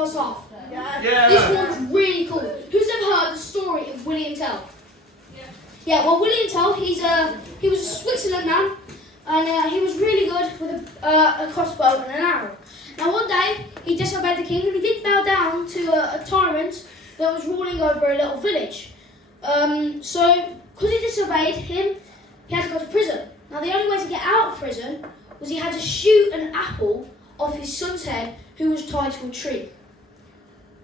first half? Yeah. This one's really cool. Who's ever heard the story of William Tell? Yeah, well, William Tell, he was a Switzerland man, and he was really good with a crossbow and an arrow. Now, one day, he disobeyed the king, and he did bow down to a tyrant that was ruling over a little village. So, because he disobeyed him, he had to go to prison. Now, the only way to get out of prison was he had to shoot an apple off his son's head, who was tied to a tree.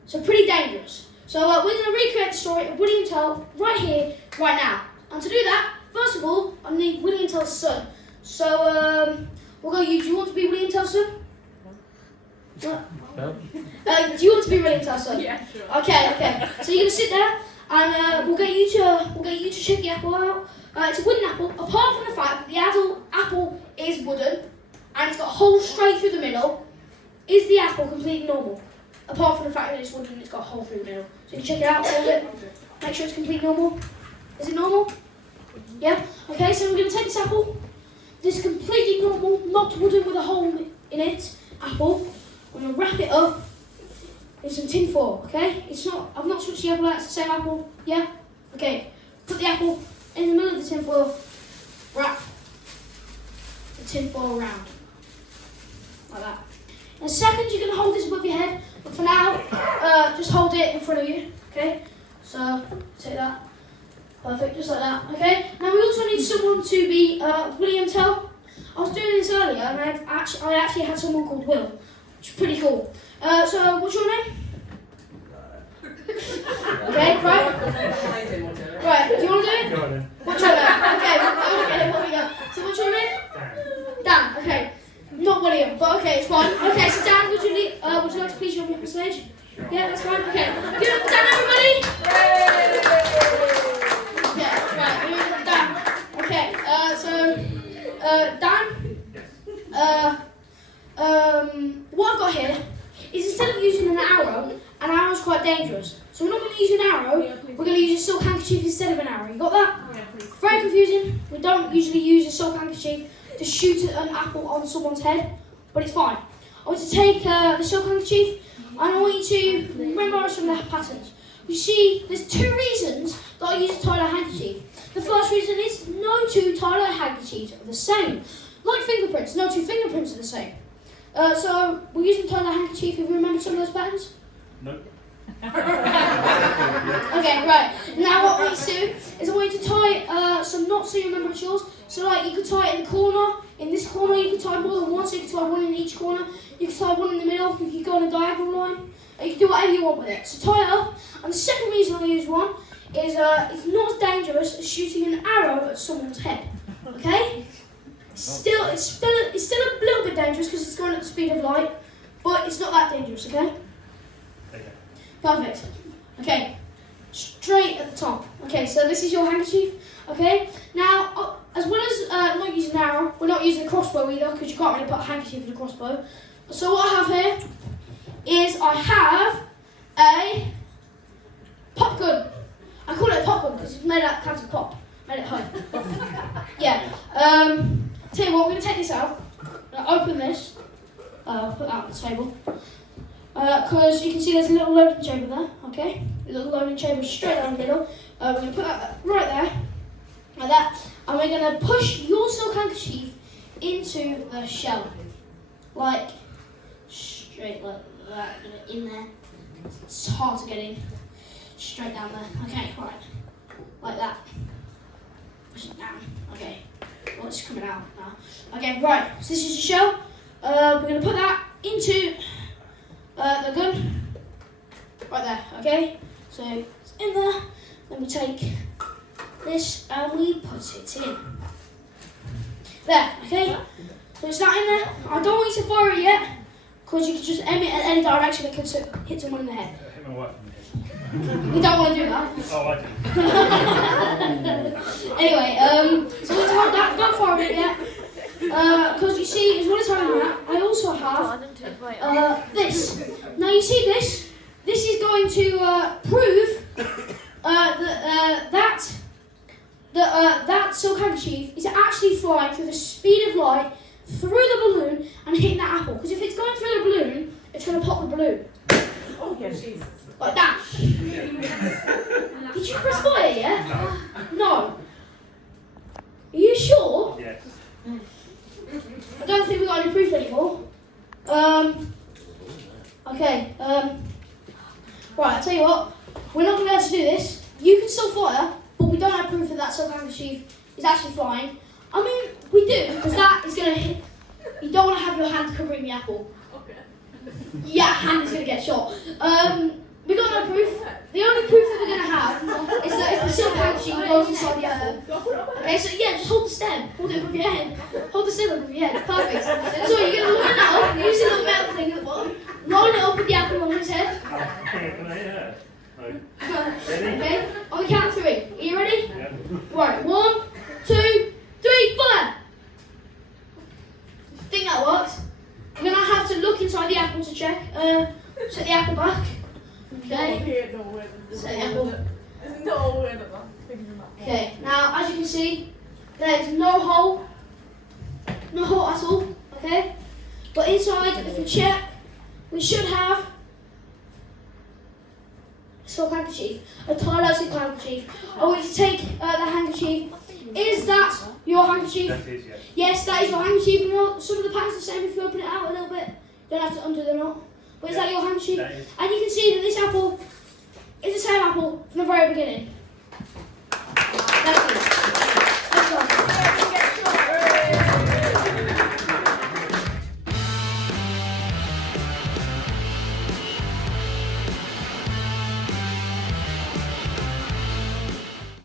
So, pretty dangerous. So, we're going to recreate the story of William Tell right here, right now. And to do that, first of all, I need William Tell's son. So, we'll go, do you want to be William Tell's son? No. Do you want to be William Tell's son? Yeah, sure. Okay. So you're gonna sit there, and we'll get you to check the apple out. It's a wooden apple. Apart from the fact that the apple is wooden and it's got holes straight through the middle, is the apple completely normal? Apart from the fact that it's wooden and it's got a hole through the middle. So you can check it out, hold it, make sure it's completely normal. Is it normal? Yeah? Okay, so we're going to take this apple, this completely normal, not wooden with a hole in it, apple. I'm going to wrap it up in some tin foil, okay? I've not switched the apple out, it's the same apple, yeah? Okay, put the apple in the middle of the tin foil, wrap the tin foil around, like that. In a second, you're going to hold this above your head, but for now, just hold it in front of you, okay? So, take that. Perfect, just like that, okay? Now we also need someone to be William Tell. I was doing this earlier and I actually had someone called Will, which is pretty cool. So, what's your name? Okay, right? Right, do you want to do it? Go on then. What's your name? Okay, what we got? So what's your name? Dan, okay. Not William, but okay, it's fine. Okay, so Dan, would you like to please join me up on stage? Yeah, that's fine, okay. Give it up for Dan, everybody! Yeah, right, give it up for Dan. Okay, Dan, what I've got here is instead of using an arrow is quite dangerous. So we're not going to use an arrow, we're going to use a silk handkerchief instead of an arrow. You got that? Yeah, please. Very confusing. We don't usually use a silk handkerchief to shoot an apple on someone's head, but it's fine. I want you to take the silk handkerchief and I want you to memorize some of the patterns. You see, there's two reasons that I use a tie-dye handkerchief. The first reason is no two tie-dye handkerchiefs are the same. Like fingerprints, no two fingerprints are the same. So we're using tie-dye handkerchief. Have you remembered some of those patterns? No. Okay, right. Now what we need to do is I want you to tie some knots so you remember it's yours. So like you could tie it in the corner, in this corner you could tie more than one, so you could tie one in each corner. You could tie one in the middle, you could go on a diagonal line. You can do whatever you want with it. So tie it up. And the second reason I use one is it's not as dangerous as shooting an arrow at someone's head. Okay? It's still a little bit dangerous because it's going at the speed of light, but it's not that dangerous, okay? Okay. Perfect. Okay, straight at the top. Okay, so this is your handkerchief. Okay, now as well as not using an arrow, we're not using a crossbow either because you can't really put a handkerchief in a crossbow. So what I have here is I have a pop gun. I call it a pop gun because it's made out of cans of pop. Made at home. Yeah. Tell you what, we're going to take this out. Open this. Put that on the table. Because you can see there's a little loading chamber there, okay? A little loading chamber straight down the middle. We're going to put that right there, like that. And we're going to push your silk handkerchief into the shell. Like, straight like that, in there. It's hard to get in. Straight down there. Okay, right. Like that. Push it down. Okay. Well, it's coming out now. Okay, right. So this is your shell. We're going to put that into the gun. Right there, okay? So it's in there. Then we take this and we put it in. There, okay? So it's that in there. I don't want you to fire it yet, because you can just aim it at any direction that could hit someone in the head. Hit my wife. You don't want to do that. Oh, I do. Anyway, so let's hold that. Don't fire it yet. Because you see, as well as having that, I also have this. Now you see this. This is going to prove that silk handkerchief is actually flying through the speed of light through the balloon and hitting that apple. Because if it's going through the balloon, it's going to pop the balloon. Oh, yeah, Jesus. Like that. Did you press fire, yeah? No. Are you sure? Yes. I don't think we've got any proof anymore. Okay, right, I'll tell you what. We're not going to be able to do this. You can still fire, but we don't have proof that that silk handkerchief is actually flying. I mean, we do, because that is going to hit. You don't want to have your hand covering the apple. Okay. Yeah, hand is going to get shot. We got no proof. The only proof that we're going to have is that if the silk handkerchief goes inside the apple. Okay, so yeah, just hold the stem. Hold it above your head. Hold the stem above your head. Perfect. So you're going to line it up, use the little metal thing at the bottom, line it up with the apple on his head. Can I hear? Ready? Okay, on the count of 3. Are you ready? Yeah. Right, 1, 2, 3, fire! Think that works. I'm going to have to look inside the apple to check. Set the apple back. Okay. Set the apple. Okay, now as you can see, there's no hole. No hole at all. Okay? But inside, if we check, we should have a silk handkerchief. A tie-dye silk handkerchief. I want you to take the handkerchief. Is that your handkerchief? That is, yes. Yes, that is your handkerchief. You know, some of the patterns are the same if you open it out a little bit. You don't have to undo the knot. But is that your handkerchief? That is. And you can see that this apple is the same apple from the very beginning.